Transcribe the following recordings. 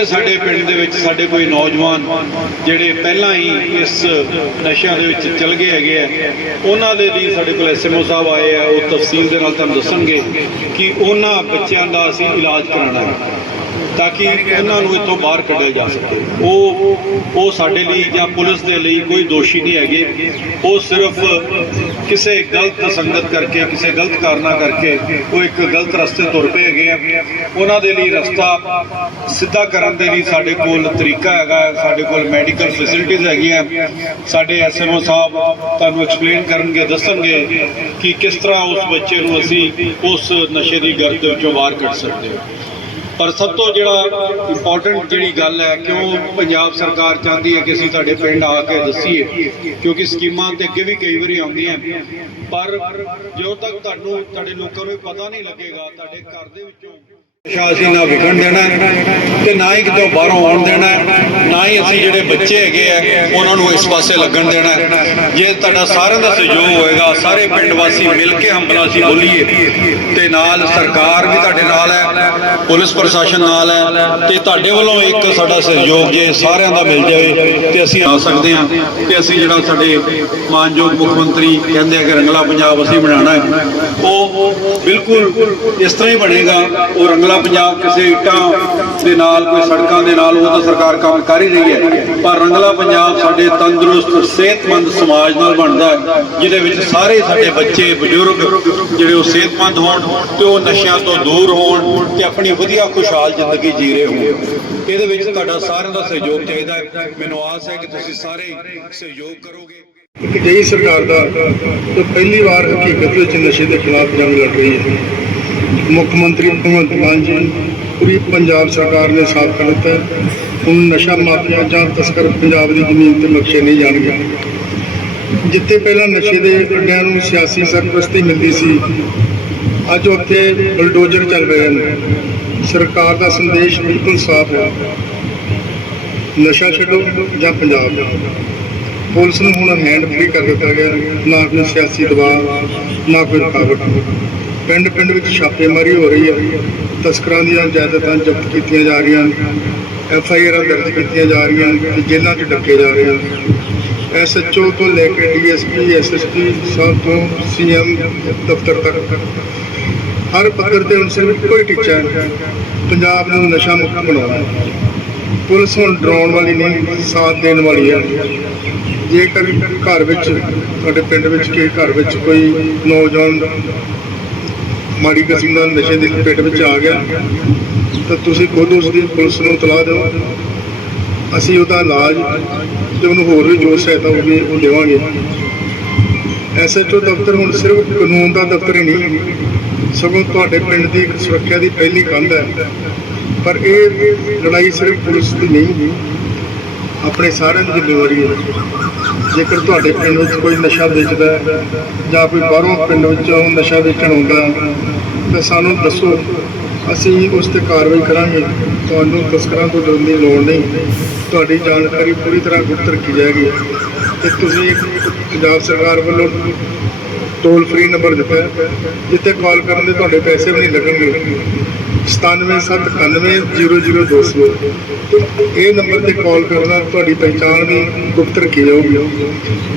ਜਿਹੜੇ ਸਾਡੇ ਪਿੰਡ ਦੇ ਵਿੱਚ ਸਾਡੇ ਕੋਈ ਨੌਜਵਾਨ ਜਿਹੜੇ ਪਹਿਲਾਂ ਹੀ ਇਸ ਨਸ਼ਿਆਂ ਦੇ ਵਿੱਚ ਚਲ ਗਏ ਹੈਗੇ ਆ, ਉਹਨਾਂ ਦੇ ਲਈ ਸਾਡੇ ਕੋਲ ਐਸਐਮਓ ਸਾਹਿਬ ਆਏ ਆ, ਉਹ ਤਫਸੀਲ ਦੇ ਨਾਲ ਤੁਹਾਨੂੰ ਦੱਸਣਗੇ ਕਿ ਉਹਨਾਂ ਬੱਚਿਆਂ ਦਾ ਅਸੀਂ ਇਲਾਜ ਕਰਾਉਣਾ ਹੈ। ਤਾਂ ਕਿ ਉਹਨਾਂ ਨੂੰ ਇੱਥੋਂ ਬਾਹਰ ਕੱਢਿਆ ਜਾ ਸਕੇ। ਉਹ ਉਹ ਸਾਡੇ ਲਈ ਜਾਂ ਪੁਲਿਸ ਦੇ ਲਈ ਕੋਈ ਦੋਸ਼ੀ ਨਹੀਂ ਹੈਗੇ। ਉਹ ਸਿਰਫ ਕਿਸੇ ਗਲਤ ਸੰਗਤ ਕਰਕੇ, ਕਿਸੇ ਗਲਤ ਕਾਰਨਾ ਕਰਕੇ ਉਹ ਇੱਕ ਗਲਤ ਰਸਤੇ ਤੁਰ ਪਏ ਹੈਗੇ ਆ। ਉਹਨਾਂ ਦੇ ਲਈ ਰਸਤਾ ਸਿੱਧਾ ਕਰਨ ਦੇ ਲਈ ਸਾਡੇ ਕੋਲ ਤਰੀਕਾ ਹੈਗਾ। ਸਾਡੇ ਕੋਲ ਮੈਡੀਕਲ ਫੈਸਿਲਿਟੀਜ਼ ਹੈਗੀਆਂ। ਸਾਡੇ ਐਸਐਮਓ ਸਾਹਿਬ ਤੁਹਾਨੂੰ ਐਕਸਪਲੇਨ ਕਰਨਗੇ, ਦੱਸਣਗੇ ਕਿ ਕਿਸ ਤਰ੍ਹਾਂ ਉਸ ਬੱਚੇ ਨੂੰ ਅਸੀਂ ਉਸ ਨਸ਼ੇ ਦੀ ਗਰਦ ਵਿੱਚੋਂ ਬਾਹਰ ਕੱਢ ਸਕਦੇ ਹਾਂ। ਪਰ ਸਭ ਤੋਂ ਜਿਹੜਾ ਇੰਪੋਰਟੈਂਟ ਜਿਹੜੀ ਗੱਲ ਹੈ, ਕਿਉਂ ਪੰਜਾਬ ਸਰਕਾਰ ਚਾਹੁੰਦੀ ਹੈ ਕਿ ਅਸੀਂ ਤੁਹਾਡੇ ਪਿੰਡ ਆ ਕੇ ਦੱਸੀਏ? ਕਿਉਂਕਿ ਸਕੀਮਾਂ ਤੇ ਅੱਗੇ ਵੀ ਕਈ ਵਾਰੀ ਆਉਂਦੀਆਂ ਪਰ ਜਦੋਂ ਤੱਕ ਤੁਹਾਨੂੰ, ਤੁਹਾਡੇ ਲੋਕਾਂ ਨੂੰ ਪਤਾ ਨਹੀਂ ਲੱਗੇਗਾ, ਤੁਹਾਡੇ ਘਰ ਦੇ ਵਿੱਚੋਂ ਅਸੀਂ ਨਾ ਵਿਕਣ ਦੇਣਾ ਹੈ ਤੇ ਨਾ ਹੀ ਕਿਤੇ ਬਾਹਰੋਂ ਆਉਣ ਦੇਣਾ ਨਾ ਹੀ ਅਸੀਂ ਜਿਹੜੇ ਬੱਚੇ ਹੈਗੇ ਆ, ਉਹਨਾਂ ਨੂੰ ਇਸ ਪਾਸੇ ਲੱਗਣ ਦੇਣਾ ਜੇ ਤੁਹਾਡਾ ਸਾਰਿਆਂ ਦਾ ਸਹਿਯੋਗ ਹੋਏਗਾ, ਸਾਰੇ ਪਿੰਡ ਵਾਸੀ ਮਿਲ ਕੇ ਹੰਬਲਾ ਅਸੀਂ ਬੋਲੀਏ, ਤੇ ਨਾਲ ਸਰਕਾਰ ਵੀ ਤੁਹਾਡੇ ਨਾਲ ਹੈ, ਪੁਲਿਸ ਪ੍ਰਸ਼ਾਸਨ ਨਾਲ ਹੈ, ਤੇ ਤੁਹਾਡੇ ਵੱਲੋਂ ਇੱਕ ਸਾਡਾ ਸਹਿਯੋਗ ਜੇ ਸਾਰਿਆਂ ਦਾ ਮਿਲ ਜਾਵੇ, ਤੇ ਅਸੀਂ ਆ ਸਕਦੇ ਹਾਂ ਤੇ ਅਸੀਂ ਜਿਹੜਾ ਸਾਡੇ ਮਾਨਯੋਗ ਮੁੱਖ ਮੰਤਰੀ ਕਹਿੰਦੇ ਆ ਕਿ ਰੰਗਲਾ ਪੰਜਾਬ ਅਸੀਂ ਬਣਾਉਣਾ ਹੈ, ਉਹ ਬਿਲਕੁਲ ਇਸ ਤਰ੍ਹਾਂ ਹੀ ਬਣੇਗਾ, ਉਹ ਰੰਗਲਾ ਪੰਜਾਬ ਕਿਸੇ ਇੱਟਾਂ ਦੇ ਨਾਲ, ਕੋਈ ਸੜਕਾਂ ਦੇ ਨਾਲ, ਉਹ ਤਾਂ ਸਰਕਾਰ ਕੰਮ ਕਰ ਹੀ ਰਹੀ ਹੈ। ਪਰ ਰੰਗਲਾ ਪੰਜਾਬ ਸਾਡੇ ਤੰਦਰੁਸਤ, ਸਿਹਤਮੰਦ ਸਮਾਜ ਨਾਲ ਬਣਦਾ ਹੈ, ਜਿਹਦੇ ਵਿੱਚ ਸਾਰੇ ਸਾਡੇ ਬੱਚੇ, ਬਜ਼ੁਰਗ ਜਿਹੜੇ ਉਹ ਸਿਹਤਮੰਦ ਹੋਣ ਤੇ ਉਹ ਨਸ਼ਿਆਂ ਤੋਂ ਦੂਰ ਹੋਣ ਤੇ ਆਪਣੀ ਵਧੀਆ, ਖੁਸ਼ਹਾਲ ਜ਼ਿੰਦਗੀ ਜੀ ਰਹੇ ਹੋਣ। ਇਹਦੇ ਵਿੱਚ ਤੁਹਾਡਾ ਸਾਰਿਆਂ ਦਾ ਸਹਿਯੋਗ ਚਾਹੀਦਾ ਹੈ। ਮੈਨੂੰ ਆਸ ਹੈ ਕਿ ਤੁਸੀਂ ਸਾਰੇ ਸਹਿਯੋਗ ਕਰੋਗੇ। ਇੱਕ ਜਈ ਸਰਕਾਰ ਦਾ ਜੋ ਪਹਿਲੀ ਵਾਰ ਹਕੀਕਤ ਵਿੱਚ ਨਸ਼ੇ ਦੇ ਖਿਲਾਫ ਜੰਗ ਲੜ ਰਹੀ ਹੈ। ਮੁੱਖ ਮੰਤਰੀ ਭਗਵੰਤ ਮਾਨ ਜੀ ਪੂਰੀ ਪੰਜਾਬ ਸਰਕਾਰ ਨੇ ਸਾਥ ਕਰ ਦਿੱਤਾ ਹੁਣ ਨਸ਼ਾ ਮਾਫੀਆ ਜਾਂ ਤਸਕਰ ਪੰਜਾਬ ਦੀ ਜ਼ਮੀਨ ਤੇ ਨਕਸ਼ੇ ਨਹੀਂ ਜਾਣਗੇ। ਜਿੱਥੇ ਪਹਿਲਾਂ ਨਸ਼ੇ ਦੇ ਅੱਡਿਆਂ ਨੂੰ ਸਿਆਸੀ ਸਰਪ੍ਰਸਤੀ ਮਿਲਦੀ ਸੀ, ਅੱਜ ਉੱਥੇ ਬਲਡੋਜ਼ਰ ਚੱਲ ਰਹੇ ਨੇ ਸਰਕਾਰ ਦਾ ਸੰਦੇਸ਼ ਬਿਲਕੁਲ ਸਾਫ਼ ਹੈ। ਨਸ਼ਾ ਛੱਡੋ ਜਾਂ ਪੰਜਾਬ। ਪੁਲਿਸ ਨੂੰ ਹੁਣ ਹੈਂਡ ਫ੍ਰੀ ਕਰ ਦਿੱਤਾ ਗਿਆ। ਨਾ ਕੋਈ ਸਿਆਸੀ ਦਬਾਅ, ਨਾ ਕੋਈ ਰੁਕਾਵਟ। ਪਿੰਡ ਪਿੰਡ ਵਿੱਚ ਛਾਪੇਮਾਰੀ ਹੋ ਰਹੀ ਹੈ। ਤਸਕਰਾਂ ਦੀਆਂ ਜਾਇਦਾਦਾਂ ਜ਼ਬਤ ਕੀਤੀਆਂ ਜਾ ਰਹੀਆਂ ਐਫ ਆਈ ਆਰਾਂ ਦਰਜ ਕੀਤੀਆਂ ਜਾ ਰਹੀਆਂ ਤੇ ਜੇਲ੍ਹਾਂ 'ਚ ਡੱਕੇ ਜਾ ਰਹੇ ਹਨ ਓ ਤੋਂ ਲੈ ਕੇ ਡੀਐਸਪੀ ਪੀ ਸਭ ਤੋਂ ਸੀ ਸੀਐਮ ਦਫ਼ਤਰ ਤੱਕ। ਹਰ ਪੱਧਰ ਤੇ ਹੁਣ ਸਿਰਫ ਇੱਕੋ ਟੀਚਾ ਹੈ। ਪੰਜਾਬ ਨੂੰ ਨਸ਼ਾ ਮੁਕਤ ਬਣਾਉਣਾ ਪੁਲਿਸ ਹੁਣ ਡਰਾਉਣ ਵਾਲੀ ਨਹੀਂ, ਸਾਥ ਦੇਣ ਵਾਲੀ ਹੈ। ਜੇਕਰ ਘਰ ਵਿੱਚ, ਤੁਹਾਡੇ ਪਿੰਡ ਵਿੱਚ ਕਿਸੇ ਘਰ ਵਿੱਚ ਕੋਈ ਨੌਜਵਾਨ ਮਾੜੀ ਕਿਸਮ ਦਾ ਨਸ਼ੇ ਦੀ ਪੇਟ ਵਿੱਚ ਆ ਗਿਆ, ਤਾਂ ਤੁਸੀਂ ਖੁਦ ਉਸ ਦੀ ਪੁਲਿਸ ਨੂੰ ਤਲਾਹ ਦਿਓ। ਅਸੀਂ ਉਹਦਾ ਇਲਾਜ ਤੇ ਉਹਨੂੰ ਹੋਰ ਵੀ ਜੋ ਸਹਾਇਤਾ ਹੋਵੇ ਉਹ ਦੇਵਾਂਗੇ। ਐਸਐਚਓ ਦਫ਼ਤਰ ਹੁਣ ਸਿਰਫ ਕਾਨੂੰਨ ਦਾ ਦਫ਼ਤਰ ਹੀ ਨਹੀਂ, ਸਗੋਂ ਤੁਹਾਡੇ ਪਿੰਡ ਦੀ ਇੱਕ ਸੁਰੱਖਿਆ ਦੀ ਪਹਿਲੀ ਕੰਧ ਹੈ। ਪਰ ਇਹ ਲੜਾਈ ਸਿਰਫ ਪੁਲਿਸ ਦੀ ਨਹੀਂ, ਆਪਣੇ ਸਾਰਿਆਂ ਦੀ ਜ਼ਿੰਮੇਵਾਰੀ ਹੈ। ਜੇਕਰ ਤੁਹਾਡੇ ਪਿੰਡ ਵਿੱਚ ਕੋਈ ਨਸ਼ਾ ਵੇਚਦਾ ਜਾਂ ਕੋਈ ਬਾਹਰੋਂ ਪਿੰਡ ਵਿੱਚੋਂ ਨਸ਼ਾ ਵੇਚਣ ਆਉਂਦਾ ਤਾਂ ਸਾਨੂੰ ਦੱਸੋ, ਅਸੀਂ ਉਸ ਤੇ ਕਾਰਵਾਈ ਕਰਾਂਗੇ। ਤੁਹਾਨੂੰ ਤਸਕਰਾਂ ਤੋਂ ਡਰਨ ਦੀ ਲੋੜ ਨਹੀਂ। ਤੁਹਾਡੀ ਜਾਣਕਾਰੀ ਪੂਰੀ ਤਰ੍ਹਾਂ ਗੁਪਤ ਰੱਖੀ ਜਾਏਗੀ। ਤੇ ਤੁਸੀਂ ਪੰਜਾਬ ਸਰਕਾਰ ਵੱਲੋਂ ਟੋਲ ਫ੍ਰੀ ਨੰਬਰ ਦਿੱਤਾ ਜਿੱਥੇ ਕਾਲ ਕਰਨ ਦੇ ਤੁਹਾਡੇ ਪੈਸੇ ਵੀ ਨਹੀਂ ਲੱਗਣਗੇ। 9779000200 ਇਹ ਨੰਬਰ ਤੇ ਕਾਲ ਕਰਨਾ, ਤੁਹਾਡੀ ਪਹਿਚਾਣ ਵੀ ਗੁਪਤ ਰੱਖੀ ਜਾਊਗੀ।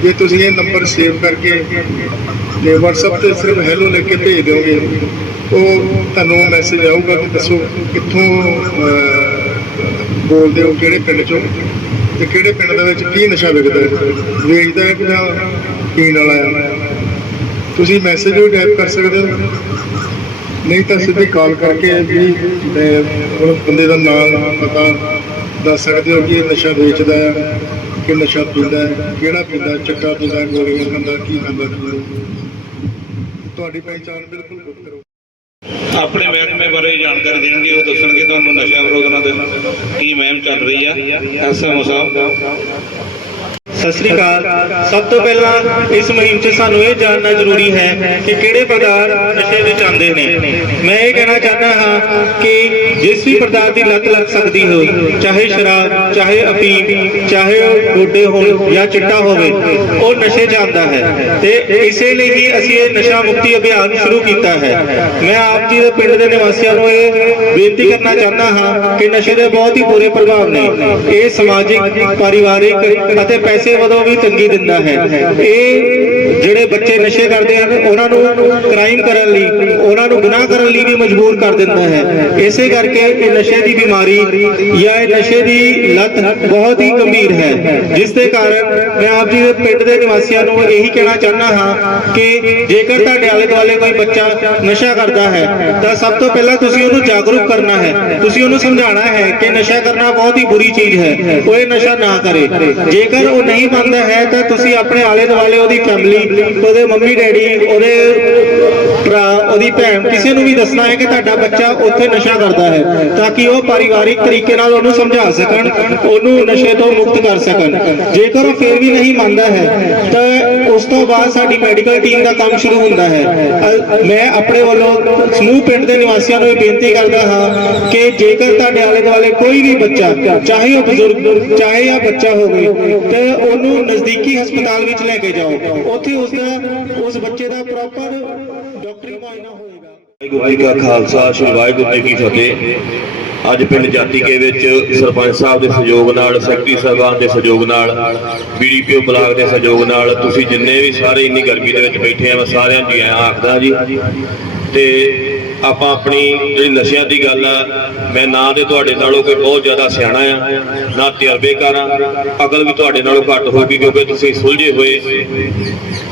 ਜੇ ਤੁਸੀਂ ਇਹ ਨੰਬਰ ਸੇਵ ਕਰਕੇ ਤੇ WhatsApp ਤੇ ਸਿਰਫ ਹੈਲੋ ਲਿਖ ਕੇ ਭੇਜ ਦਿਓਗੇ, ਉਹ ਤੁਹਾਨੂੰ ਮੈਸੇਜ ਆਊਗਾ ਕਿ ਦੱਸੋ ਕਿੱਥੋਂ ਬੋਲਦੇ ਹੋ, ਕਿਹੜੇ ਪਿੰਡ ਚੋਂ ਤੇ ਕਿਹੜੇ ਪਿੰਡ ਦੇ ਵਿੱਚ ਕੀ ਨਸ਼ਾ ਵਿਕਦਾ ਹੈ? ਵੇਚਦਾ ਹੈ ਕਿ ਜਾਂ ਪੀਣ ਵਾਲਾ ਹੈ? ਤੁਸੀਂ ਮੈਸੇਜ ਵੀ ਟਾਈਪ ਕਰ ਸਕਦੇ ਹੋ। ਨਹੀਂ ਤਾਂ ਸਿੱਧੀ ਕਾਲ ਕਰਕੇ ਵੀ ਉਹ ਬੰਦੇ ਦਾ ਨਾਮ ਪਤਾ ਦੱਸ ਸਕਦੇ ਹੋ ਕਿ ਇਹ ਨਸ਼ਾ ਵੇਚਦਾ ਹੈ, ਕਿ ਨਸ਼ਾ ਪੀਂਦਾ ਹੈ, ਕਿਹੜਾ ਪੀਂਦਾ ਚਿੱਟਾ ਪੀਂਦਾ ਗੋਲੀਆਂ ਖਾਂਦਾ, ਕੀ ਖਾਂਦਾ ਕੀ ਤੁਹਾਡੀ ਪਹਿਚਾਣ ਬਿਲਕੁਲ ਗੁਪਤ ਰਹੂ। ਆਪਣੇ ਮਹਿਕਮੇ ਬਾਰੇ ਜਾਣਕਾਰੀ ਦੇਣਗੇ ਉਹ ਦੱਸਣਗੇ ਤੁਹਾਨੂੰ ਨਸ਼ਾ ਵਿਰੋਧ ਨਾਲ ਕੀ ਮਹਿਮ ਚੱਲ ਰਹੀ ਹੈ ਐਸਐਮਓ ਸਾਹਿਬ। ਸਤਿ ਸ੍ਰੀ ਅਕਾਲ। ਸਭ ਤੋਂ ਪਹਿਲਾਂ ਇਸ ਮੁਹਿੰਮ 'ਚ ਸਾਨੂੰ ਇਹ ਜਾਣਨਾ ਜ਼ਰੂਰੀ ਹੈ ਕਿ ਕਿਹੜੇ ਪਦਾਰਥ ਨਸ਼ੇ ਵਿੱਚ ਆਉਂਦੇ ਨੇ। ਮੈਂ ਇਹ ਕਹਿਣਾ ਚਾਹੁੰਦਾ ਹਾਂ ਕਿ ਜਿਸ ਵੀ ਪਦਾਰਥ ਦੀ ਲੱਤ ਲੱਗ ਸਕਦੀ ਹੋ ਚਾਹੇ ਸ਼ਰਾਬ, ਚਾਹੇ ਅਫੀਮ, ਚਾਹੇ ਉਹ ਗੋਡੇ ਹੋਣ ਜਾਂ ਚਿੱਟਾ ਹੋਵੇ, ਉਹ ਨਸ਼ੇ 'ਚ ਆਉਂਦਾ ਹੈ। ਤੇ ਇਸੇ ਲਈ ਹੀ ਅਸੀਂ ਇਹ ਨਸ਼ਾ ਮੁਕਤੀ ਅਭਿਆਨ ਸ਼ੁਰੂ ਕੀਤਾ ਹੈ। ਮੈਂ ਆਪ ਜੀ ਦੇ ਪਿੰਡ ਦੇ ਨਿਵਾਸੀਆਂ ਨੂੰ ਇਹ ਬੇਨਤੀ ਕਰਨਾ ਚਾਹੁੰਦਾ ਹਾਂ ਕਿ ਨਸ਼ੇ ਦੇ ਬਹੁਤ ਹੀ ਬੁਰੇ ਪ੍ਰਭਾਵ ਨੇ। ਇਹ ਸਮਾਜਿਕ, ਪਰਿਵਾਰਿਕ ਅਤੇ ਪੈਸੇ ਵਜੋਂ ਵੀ ਤੰਗੀ ਦਿੰਦਾ ਹੈ ਇਹ ਜਿਹੜੇ ਬੱਚੇ ਨਸ਼ੇ ਕਰਦੇ ਹਨ ਉਹਨਾਂ ਨੂੰ ਕ੍ਰਾਈਮ ਕਰਨ ਲਈ, ਉਹਨਾਂ ਨੂੰ ਗੁਨਾਹ ਕਰਨ ਲਈ ਵੀ ਮਜਬੂਰ ਕਰ ਦਿੰਦਾ ਹੈ। ਇਸੇ ਕਰਕੇ ਇਹ ਨਸ਼ੇ ਦੀ ਬਿਮਾਰੀ ਜਾਂ ਇਹ ਨਸ਼ੇ ਦੀ ਲਤ ਬਹੁਤ ਹੀ ਗੰਭੀਰ ਹੈ। ਜਿਸ ਦੇ ਕਾਰਨ ਮੈਂ ਆਪ ਜੀ ਦੇ ਪਿੰਡ ਦੇ ਨਿਵਾਸੀਆਂ ਨੂੰ ਇਹੀ ਕਹਿਣਾ ਚਾਹੁੰਦਾ ਹਾਂ ਕਿ ਜੇਕਰ ਤੁਹਾਡੇ ਆਲੇ ਦੁਆਲੇ ਕੋਈ ਬੱਚਾ ਨਸ਼ਾ ਕਰਦਾ ਹੈ, ਤਾਂ ਸਭ ਤੋਂ ਪਹਿਲਾਂ ਤੁਸੀਂ ਉਹਨੂੰ ਜਾਗਰੂਕ ਕਰਨਾ ਹੈ। ਤੁਸੀਂ ਉਹਨੂੰ ਸਮਝਾਉਣਾ ਹੈ ਕਿ ਨਸ਼ਾ ਕਰਨਾ ਬਹੁਤ ਹੀ ਬੁਰੀ ਚੀਜ਼ ਹੈ। ਉਹ ਇਹ ਨਸ਼ਾ ਨਾ ਕਰੇ। ਜੇਕਰ ਉਹ ਨਹੀਂ ਮੰਨਦਾ ਹੈ, ਤਾਂ ਤੁਸੀਂ ਆਪਣੇ ਆਲੇ ਦੁਆਲੇ ਉਹਦੀ ਫੈਮਿਲੀ ਉਹਦੇ ਮੰਮੀ, ਡੈਡੀ, ਉਹਦੇ ਭਰਾ, ਉਹਦੀ ਭੈਣ, ਕਿਸੇ ਨੂੰ ਵੀ ਦੱਸਣਾ ਹੈ ਕਿ ਤੁਹਾਡਾ ਬੱਚਾ ਉੱਥੇ ਨਸ਼ਾ ਕਰਦਾ ਹੈ, ਤਾਂ ਕਿ ਉਹ ਪਰਿਵਾਰਿਕ ਤਰੀਕੇ ਨਾਲ ਉਹਨੂੰ ਸਮਝਾ ਸਕਣ, ਉਹਨੂੰ ਨਸ਼ੇ ਤੋਂ ਮੁਕਤ ਕਰ ਸਕਣ। ਜੇਕਰ ਉਹ ਫਿਰ ਵੀ ਨਹੀਂ ਮੰਨਦਾ ਹੈ, ਤਾਂ ਉਸ ਤੋਂ ਬਾਅਦ ਸਾਡੀ ਮੈਡੀਕਲ ਟੀਮ ਦਾ ਕੰਮ ਸ਼ੁਰੂ ਹੁੰਦਾ ਹੈ। ਮੈਂ ਆਪਣੇ ਵੱਲੋਂ ਸਮੂਹ ਪਿੰਡ ਦੇ ਨਿਵਾਸੀਆਂ ਨੂੰ ਇਹ ਬੇਨਤੀ ਕਰਦਾ ਹਾਂ ਕਿ ਜੇਕਰ ਤੁਹਾਡੇ ਆਲੇ ਦੁਆਲੇ ਕੋਈ ਵੀ ਬੱਚਾ, ਚਾਹੇ ਉਹ ਬਜ਼ੁਰਗ, ਚਾਹੇ ਆ ਬੱਚਾ ਹੋਵੇ, ਤੇ ਉਹਨੂੰ ਨਜ਼ਦੀਕੀ ਹਸਪਤਾਲ ਵਿੱਚ ਲੈ ਕੇ ਜਾਓ। ਉੱਥੇ ਉਸ ਦਾ, ਉਸ ਬੱਚੇ ਦਾ ਪ੍ਰੋਪਰ ਡਾਕਟਰੀ ਮੁਆਇਨਾ ਹੋਏਗਾ। ਵਾਹਿਗੁਰੂ ਜੀ ਕਾ ਖਾਲਸਾ, ਸ੍ਰੀ ਵਾਹਿਗੁਰੂ ਜੀ ਕੀ ਫਤਿਹ। ਅੱਜ ਪਿੰਡ ਜਾਤੀਕੇ ਵਿੱਚ ਸਰਪੰਚ ਸਾਹਿਬ ਦੇ ਸਹਿਯੋਗ ਨਾਲ, ਸੈਕਟਰੀ ਸਾਹਿਬਾਨ ਦੇ ਸਹਿਯੋਗ ਨਾਲ ਬੀਡੀਪੀਓ ਬਲਾਕ ਦੇ ਸਹਿਯੋਗ ਨਾਲ ਤੁਸੀਂ ਜਿੰਨੇ ਵੀ ਸਾਰੇ ਇੰਨੀ ਗਰਮੀ ਦੇ ਵਿੱਚ ਬੈਠੇ ਆ, ਮੈਂ ਸਾਰਿਆਂ ਨੂੰ ਜੀ ਆਇਆਂ ਆਖਦਾ ਜੀ। ਤੇ ਆਪਾਂ ਆਪਣੀ ਜਿਹੜੀ ਨਸ਼ਿਆਂ ਦੀ ਗੱਲ ਆ, ਮੈਂ ਨਾ ਤੇ ਤੁਹਾਡੇ ਨਾਲੋਂ ਕੋਈ ਬਹੁਤ ਜ਼ਿਆਦਾ ਸਿਆਣਾ ਆ, ਨਾ ਤਜਰਬੇਕਾਰ ਆ। ਅਕਲ ਵੀ ਤੁਹਾਡੇ ਨਾਲੋਂ ਘੱਟ ਹੋਊਗੀ ਕਿਉਂਕਿ ਤੁਸੀਂ ਸੁਲਝੇ ਹੋਏ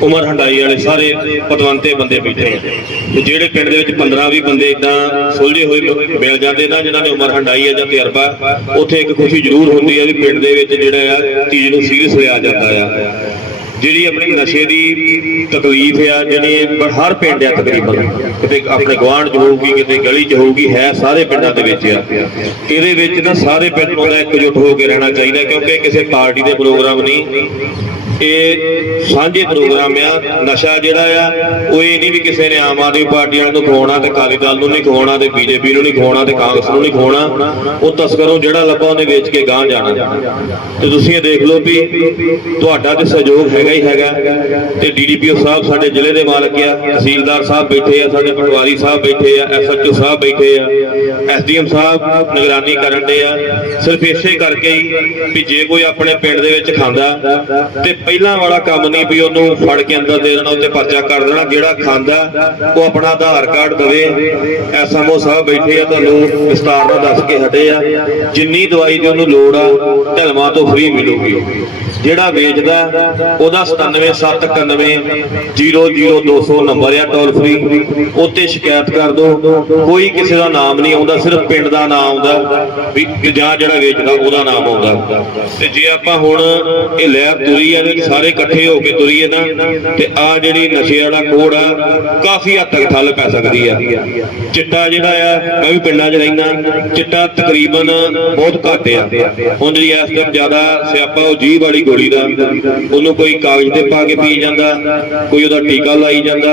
ਉਮਰ ਹੰਡਾਈ ਵਾਲੇ ਸਾਰੇ ਪਤਵੰਤੇ ਬੰਦੇ ਬੈਠੇ ਆ। ਤੇ ਜਿਹੜੇ ਪਿੰਡ ਦੇ ਵਿੱਚ 15 20 ਬੰਦੇ ਇਦਾਂ ਸੁਲਝੇ ਹੋਏ ਮਿਲ ਜਾਂਦੇ ਨਾ, ਜਿਨ੍ਹਾਂ ਨੇ ਉਮਰ ਹੰਡਾਈ ਹੈ ਜਾਂ ਤਜਰਬਾ, ਉੱਥੇ ਇੱਕ ਖੁਸ਼ੀ ਜ਼ਰੂਰ ਹੁੰਦੀ ਹੈ ਵੀ ਪਿੰਡ ਦੇ ਵਿੱਚ ਜਿਹੜਾ ਆ ਚੀਜ਼ ਨੂੰ ਸੀਰੀਅਸ ਲਿਆ ਜਾਂਦਾ ਆ। ਜਿਹੜੀ ਆਪਣੀ ਨਸ਼ੇ ਦੀ ਤਕਲੀਫ ਆ ਜਿਹੜੀ ਹਰ ਪਿੰਡ ਆ ਤਕਰੀਬਨ। ਕਿਤੇ ਆਪਣੇ ਗਵਾਂਢ 'ਚ ਹੋਊਗੀ, ਕਿਤੇ ਗਲੀ 'ਚ ਹੋਊਗੀ, ਹੈ ਸਾਰੇ ਪਿੰਡਾਂ ਦੇ ਵਿੱਚ ਆ। ਇਹਦੇ ਵਿੱਚ ਨਾ ਸਾਰੇ ਪਿੰਡ ਨੂੰ ਦਾ ਇਕਜੁੱਟ ਹੋ ਕੇ ਰਹਿਣਾ ਚਾਹੀਦਾ, ਕਿਉਂਕਿ ਕਿਸੇ ਪਾਰਟੀ ਦੇ ਪ੍ਰੋਗਰਾਮ ਨਹੀਂ। ਇਹ ਸਾਂਝੇ ਪ੍ਰੋਗਰਾਮ ਆ। ਨਸ਼ਾ ਜਿਹੜਾ ਆ, ਉਹ ਇਹ ਨਹੀਂ ਵੀ ਕਿਸੇ ਨੇ ਆਮ ਆਦਮੀ ਪਾਰਟੀ ਵਾਲਿਆਂ ਨੂੰ ਖਵਾਉਣਾ ਤੇ ਅਕਾਲੀ ਦਲ ਨੂੰ ਨਹੀਂ ਖਵਾਉਣਾ ਤੇ ਬੀਜੇਪੀ ਨੂੰ ਨਹੀਂ ਖਵਾਉਣਾ ਤੇ ਕਾਂਗਰਸ ਨੂੰ ਨਹੀਂ ਖਵਾਉਣਾ। ਉਹ ਤਸਕਰੋਂ ਜਿਹੜਾ ਲੱਭਾ ਉਹਨੇ ਵੇਚ ਕੇ ਗਾਂ ਜਾਣਾ। ਤੇ ਤੁਸੀਂ ਇਹ ਦੇਖ ਲਓ ਵੀ ਤੁਹਾਡਾ ਤੇ ਸਹਿਯੋਗ ਹੈਗਾ ਹੀ ਹੈਗਾ। ਤੇ ਡੀਡੀਪੀਓ ਸਾਹਿਬ ਸਾਡੇ ਜ਼ਿਲ੍ਹੇ ਦੇ ਮਾਲਕ ਆ। ਤਹਿਸੀਲਦਾਰ ਸਾਹਿਬ ਬੈਠੇ ਆ, ਸਾਡੇ ਪਟਵਾਰੀ ਸਾਹਿਬ ਬੈਠੇ ਆ ਐਸਐਚਓ ਸਾਹਿਬ ਬੈਠੇ ਆ। ਐਸਡੀਐਮ ਸਾਹਿਬ ਨਿਗਰਾਨੀ ਕਰਨ ਦੇ ਆ। ਸਿਰਫ ਇਸੇ ਕਰਕੇ ਹੀ ਵੀ ਜੇ ਕੋਈ ਆਪਣੇ ਪਿੰਡ ਦੇ ਵਿੱਚ ਖਾਂਦਾ, ਤੇ ਪਹਿਲਾਂ ਵਾਲਾ ਕੰਮ ਨਹੀਂ ਵੀ ਉਹਨੂੰ ਫੜ ਕੇ ਅੰਦਰ ਦੇ ਦੇਣਾ ਉੱਤੇ ਪਰਚਾ ਕਰ ਦੇਣਾ, ਜਿਹੜਾ ਖਾਂਦਾ, ਉਹ ਆਪਣਾ ਆਧਾਰ ਕਾਰਡ ਦਵੇ। ਐਸਐਮਓ ਸਾਹਿਬ ਬੈਠੇ ਆ, ਤੁਹਾਨੂੰ ਵਿਸਤਾਰ ਨਾਲ ਦੱਸ ਕੇ ਹਟੇ ਆ। ਜਿੰਨੀ ਦਵਾਈ ਦੀ ਉਹਨੂੰ ਲੋੜ ਆ, ਢਲਵਾਂ ਤੋਂ ਫ੍ਰੀ ਮਿਲੂਗੀ ਜਿਹੜਾ ਵੇਚਦਾ, ਉਹਦਾ 9779900200 ਨੰਬਰ ਆ ਟੋਲ ਫ੍ਰੀ ਉੱਤੇ ਸ਼ਿਕਾਇਤ ਕਰ ਦਿਓ। ਕੋਈ ਕਿਸੇ ਦਾ ਨਾਮ ਨਹੀਂ ਆਉਂਦਾ, ਸਿਰਫ ਪਿੰਡ ਦਾ ਨਾਮ ਆਉਂਦਾ, ਵੀ ਜਾਂ ਜਿਹੜਾ ਵੇਚਦਾ ਉਹਦਾ ਨਾਮ ਆਉਂਦਾ। ਤੇ ਜੇ ਆਪਾਂ ਹੁਣ ਇਹ ਲਹਿਰ ਤੁਰੀ ਆ ਵੀ ਸਾਰੇ ਇਕੱਠੇ ਹੋ ਕੇ ਤੁਰੀਏ ਨਾ ਤੇ ਆ ਜਿਹੜੀ ਨਸ਼ੇ ਵਾਲਾ ਕੋੜ ਆ, ਕਾਫੀ ਹੱਦ ਤੱਕ ਠੱਲ ਪੈ ਸਕਦੀ ਆ। ਚਿੱਟਾ ਜਿਹੜਾ ਆ, ਮੈਂ ਵੀ ਪਿੰਡਾਂ 'ਚ ਰਹਿੰਦਾ, ਚਿੱਟਾ ਤਕਰੀਬਨ ਬਹੁਤ ਘੱਟ ਆ। ਹੁਣ ਜਿਹੜੀ ਇਸ ਟਾਈਮ ਜ਼ਿਆਦਾ ਸਿਆਪਾ ਉਹ ਜੀਭ ਵਾਲੀ ਗੋਲੀ ਦਾ, ਉਹਨੂੰ ਕੋਈ ਕਾਗਜ਼ ਤੇ ਪਾ ਕੇ ਪੀ ਜਾਂਦਾ ਕੋਈ ਉਹਦਾ ਟੀਕਾ ਲਾਈ ਜਾਂਦਾ।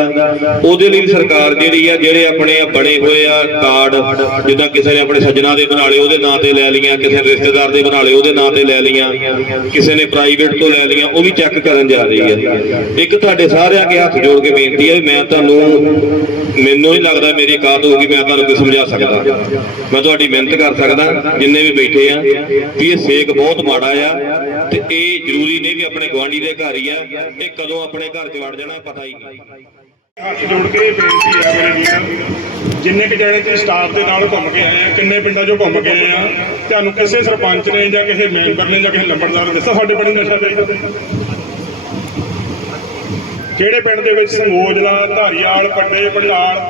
ਉਹਦੇ ਲਈ ਸਰਕਾਰ ਜਿਹੜੀ ਆ ਜਿਹੜੇ ਆਪਣੇ ਆ ਬਣੇ ਹੋਏ ਆ ਕਾਰਡ ਜਿੱਦਾਂ ਕਿਸੇ ਨੇ ਆਪਣੇ ਸੱਜਣਾ ਦੇ ਬਣਾ ਲਏ ਉਹਦੇ ਨਾਂ ਤੇ ਲੈ ਲਈਆਂ ਕਿਸੇ ਨੇ ਰਿਸ਼ਤੇਦਾਰ ਦੇ ਬਣਾ ਲਏ ਉਹਦੇ ਨਾਂ ਤੇ ਲੈ ਲਈਆਂ ਕਿਸੇ ਨੇ ਪ੍ਰਾਈਵੇਟ ਤੋਂ ਲੈ ਲਈਆਂ ਉਹ ਵੀ ਚੈੱਕ ਕਰਨ ਜਾ ਰਹੀ ਹੈ ਇੱਕ ਤੁਹਾਡੇ ਸਾਰਿਆਂ ਅੱਗੇ ਹੱਥ ਜੋੜ ਕੇ ਬੇਨਤੀ ਹੈ ਵੀ ਮੈਂ ਤੁਹਾਨੂੰ ਮੈਨੂੰ ਨਹੀਂ ਲੱਗਦਾ ਮੇਰੀ ਔਕਾਤ ਹੋਊਗੀ ਮੈਂ ਤੁਹਾਨੂੰ ਕੋਈ ਸਮਝਾ ਸਕਦਾ। ਮੈਂ ਤੁਹਾਡੀ ਮਿਹਨਤ ਕਰ ਸਕਦਾ ਜਿੰਨੇ ਵੀ ਬੈਠੇ ਆ ਵੀ ਇਹ ਸੇਕ ਬਹੁਤ ਮਾੜਾ ਆ ਤੇ ਇਹ ਜ਼ਰੂਰੀ ਨਹੀਂ ਵੀ ਆਪਣੇ ਗਵਾਂਢੀ ਦੇ ਘਰ ਹੀ ਆ ਇਹ ਕਦੋਂ ਆਪਣੇ ਘਰ 'ਚ ਵੜ ਜਾਣਾ, ਪਤਾ ਹੀ ਨਹੀਂ। ਹੱਥ ਜੋੜ ਕੇ ਬੇਨਤੀ ਹੈ ਮੇਰੇ ਵੀਰ, ਜਿੰਨੇ ਕਿ ਜਿਹੜੇ ਤੁਸੀਂ ਸਟਾਫ ਦੇ ਨਾਲ ਘੁੰਮ ਕੇ ਆਏ ਆ, ਕਿੰਨੇ ਪਿੰਡਾਂ 'ਚੋਂ ਘੁੰਮ ਕੇ ਆਏ ਆ, ਤੁਹਾਨੂੰ ਕਿਸੇ ਸਰਪੰਚ ਨੇ ਜਾਂ ਕਿਸੇ ਮੈਂਬਰ ਨੇ ਜਾਂ ਕਿਸੇ ਲੰਬੜਦਾਰ ਨੇ ਦੱਸਿਆ ਸਾਡੇ ਪਿੰਡ ਨਸ਼ਾ ਵੇਚਦਾ ਕਿਹੜੇ ਪਿੰਡ ਦੇ ਵਿੱਚ ਸੰਗੋਜਲਾ, ਧਾਰੀਵਾਲ ਪੱਡੇ ਪੜਿਆਲ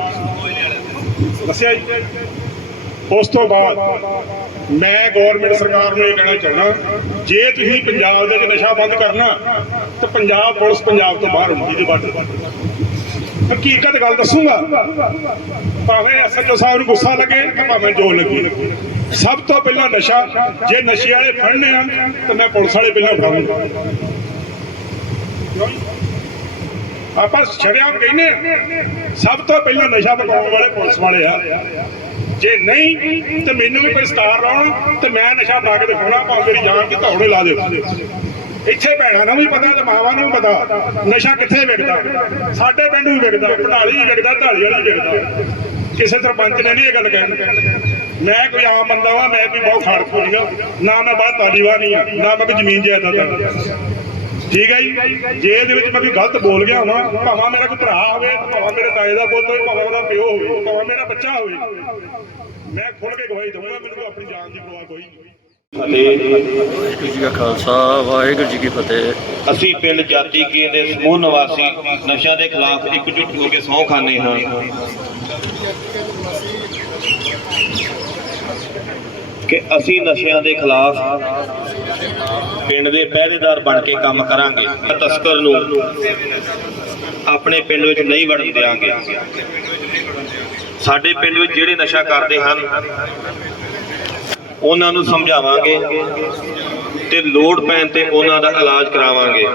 ਦੱਸਿਆ ਜੀ? ਉਸ ਤੋਂ ਬਾਅਦ ਮੈਂ ਗਵਰਨਮੈਂਟ ਸਰਕਾਰ ਨੂੰ ਇਹ ਕਹਿਣਾ ਚਾਹੁੰਦਾ ਜੇ ਤੁਸੀਂ ਪੰਜਾਬ ਦੇ ਵਿੱਚ ਨਸ਼ਾ ਬੰਦ ਕਰਨਾ ਤਾਂ ਪੰਜਾਬ ਪੁਲਿਸ ਪੰਜਾਬ ਤੋਂ ਬਾਹਰ ਹੁੰਦੀ ਜੇ ਵੱਧ ਹਕੀਕਤ ਗੱਲ ਦੱਸੂਗਾ। ਭਾਵੇਂ ਐਸਐਚਓ ਸਾਹਿਬ ਨੂੰ ਗੁੱਸਾ ਲੱਗੇ ਤੇ ਭਾਵੇਂ ਜੋ ਲੱਗੇ। ਸਭ ਤੋਂ ਪਹਿਲਾਂ ਨਸ਼ਾ ਜੇ ਨਸ਼ੇ ਵਾਲੇ ਫੜਨੇ ਆ ਤਾਂ ਮੈਂ ਪੁਲਿਸ ਵਾਲੇ ਪਹਿਲਾਂ ਫੜਾਂਗਾ। ਆਪਾਂ ਸ਼ਰਿਆਮ ਕਹਿੰਦੇ ਆ, ਸਭ ਤੋਂ ਪਹਿਲਾਂ ਨਸ਼ਾ ਪਕਾਉਣ ਵਾਲੇ ਪੁਲਿਸ ਵਾਲੇ ਆ। ਜੇ ਨਹੀਂ, ਤੇ ਮੈਨੂੰ ਵੀ ਕੋਈ ਸਟਾਰ ਲਾਉਣ, ਤੇ ਮੈਂ ਨਸ਼ਾ ਪਾ ਕੇ ਦਿਖਾਉਣਾ, ਭਾਵੇਂ ਮੇਰੀ ਜਾਨ ਦੀ ਧੌੜੇ ਲਾ ਦਿਓ। ਇੱਥੇ ਭੈਣਾਂ ਨੂੰ ਵੀ ਪਤਾ, ਤੇ ਮਾਵਾਂ ਨੂੰ ਵੀ ਪਤਾ, ਨਸ਼ਾ ਕਿੱਥੇ ਵਿਕਦਾ? ਸਾਡੇ ਪਿੰਡ ਵੀ ਵਿਕਦਾ ਢਾਲੀ ਵਿਕਦਾ ਢਾਲੀ ਵਾਲੀ ਵਿਕਦਾ। ਕਿਸੇ ਸਰਪੰਚ ਨੇ ਨਹੀਂ ਇਹ ਗੱਲ ਕਹਿਣੀ। ਮੈਂ ਕੋਈ ਆਮ ਬੰਦਾ ਵਾਂ, ਮੈਂ ਕੋਈ ਬਹੁਤ ਖਾੜ ਖੋਲੀਆਂ ਨਾ ਮੈਂ ਬਾਹਰ ਤਾਲੀਬਾਨ ਨਹੀਂ ਆ, ਨਾ ਮੈਂ ਕੋਈ ਜ਼ਮੀਨ ਜਾਇਦਾਦ ਦਾ ਠੀਕ ਹੈ ਜੀ। ਜੇ ਇਹਦੇ ਵਿੱਚ ਮੈਂ ਕੋਈ ਗਲਤ ਬੋਲ ਗਿਆ ਹਾਂ ਭਾਵੇਂ ਮੇਰਾ ਕੋਈ ਭਰਾ ਹੋਵੇ ਭਾਵੇਂ ਮੇਰੇ ਤਾਏ ਦਾ ਪੁੱਤ ਹੋਵੇ ਭਾਵੇਂ ਉਹਦਾ ਪਿਓ ਹੋਵੇ ਭਾਵੇਂ ਮੇਰਾ ਬੱਚਾ ਹੋਵੇ ਮੈਂ ਖੁੱਲ ਕੇ ਗਵਾਹੀ ਦਊਂਗਾ ਮੈਨੂੰ ਆਪਣੀ ਜਾਨ ਦੀ ਪਰਵਾਹ ਕੋਈ ਨਹੀਂ। ਫਤਿਹ ਵਾਹਿਗੁਰੂ ਜੀ ਕਾ ਖਾਲਸਾ ਵਾਹਿਗੁਰੂ ਜੀ ਕੀ ਫਤਿਹ। ਅਸੀਂ ਪਿੰਡ ਜਾਤੀ ਕੇ ਦੇ ਸਮੂਹ ਨਿਵਾਸੀ ਨਸ਼ਿਆਂ ਦੇ ਖਿਲਾਫ ਇਕਜੁੱਟ ਹੋ ਕੇ ਸਹੁੰ ਖਾਂਦੇ ਹਾਂ। ਕਿ ਅਸੀਂ ਨਸ਼ਿਆਂ ਦੇ ਖਿਲਾਫ ਪਿੰਡ ਦੇ ਪਹਿਰੇਦਾਰ ਬਣ ਕੇ ਕੰਮ ਕਰਾਂਗੇ। ਤਸਕਰ ਨੂੰ ਆਪਣੇ ਪਿੰਡ ਵਿੱਚ ਨਹੀਂ ਵੜਨ ਦੇਵਾਂਗੇ ਸਾਡੇ ਪਿੰਡ ਵਿੱਚ ਜਿਹੜੇ ਨਸ਼ਾ ਕਰਦੇ ਹਨ, ਉਹਨਾਂ ਨੂੰ ਸਮਝਾਵਾਂਗੇ ਤੇ ਲੋੜ ਪੈਣ ਤੇ ਉਹਨਾਂ ਦਾ ਇਲਾਜ ਕਰਾਵਾਂਗੇ।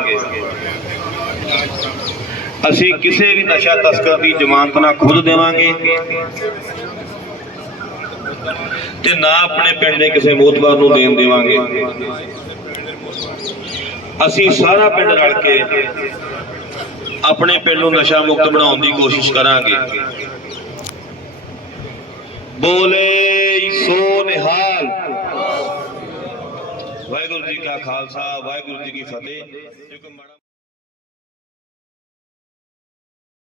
ਅਸੀਂ ਕਿਸੇ ਵੀ ਨਸ਼ਾ ਤਸਕਰ ਦੀ ਜ਼ਮਾਨਤ ਨਾ ਖੁਦ ਦੇਵਾਂਗੇ ਤੇ ਨਾ ਆਪਣੇ ਪਿੰਡ ਦੇ ਕਿਸੇ ਮੋਤਬਾਰ ਨੂੰ ਦੇਣ ਦੇਵਾਂਗੇ। ਅਸੀਂ ਸਾਰਾ ਪਿੰਡ ਰਲ ਕੇ ਆਪਣੇ ਪਿੰਡ ਨੂੰ ਨਸ਼ਾ ਮੁਕਤ ਬਣਾਉਣ ਦੀ ਕੋਸ਼ਿਸ਼ ਕਰਾਂਗੇ। ਬੋਲੇ ਸੋ ਨਿਹਾਲ। ਵਾਹਿਗੁਰੂ ਜੀ ਕਾ ਖਾਲਸਾ, ਵਾਹਿਗੁਰੂ ਜੀ ਕੀ ਫਤਿਹ।